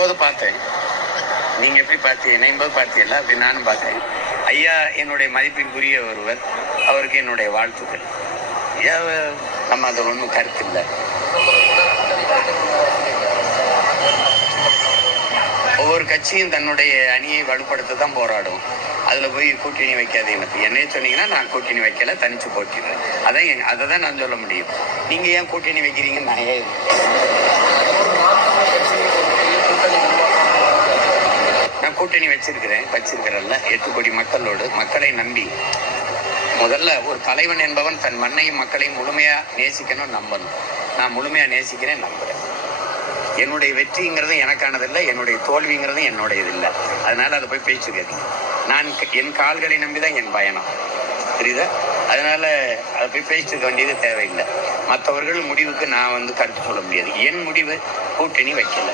போது பார்த்தேன். நீங்க எப்படி பார்த்தீங்க? இணையும் போது பார்த்தீங்களா? அப்படி நானும் பார்த்தேன். ஐயா என்னுடைய மதிப்பிற்குரிய ஒருவர், அவருக்கு என்னுடைய வாழ்த்துக்கள். ஐயா நம்ம அதில் ஒன்றும் கருத்து இல்லை. ஒவ்வொரு கட்சியும் தன்னுடைய அணியை வலுப்படுத்த தான் போராடும். அதில் போய் கூட்டணி வைக்காது. எனக்கு என்னைய சொன்னீங்கன்னா நான் கூட்டணி வைக்கல, தனிச்சு போட்டிடுறேன். அதை தான் நான் சொல்ல முடியும். நீங்கள் ஏன் கூட்டணி வைக்கிறீங்க? நான் ஏன் நான் கூட்டணி வச்சிருக்கிறேன்ல 8 கோடி மக்களோடு, மக்களை நம்பி. முதல்ல ஒரு தலைவன் என்பவன் தன் மண்ணையும் மக்களையும் முழுமையா நேசிக்கணும், நம்பணும். நான் முழுமையா நேசிக்கிறேன், நம்புறேன். என்னுடைய வெற்றிங்கிறது எனக்கானதில்லை, என்னுடைய தோல்விங்கிறது என்னுடையது இல்லை. அதனால அதை போய் பேச்சு கேட்குங்க. நான் என் கால்களை நம்பிதான் என் பயணம், புரியுதா? அதனால அதை போய் பேசிக்க வேண்டியது தேவையில்லை. மற்றவர்கள் முடிவுக்கு நான் கருத்து சொல்ல முடியாது. என் முடிவு கூட்டணி வைக்கல.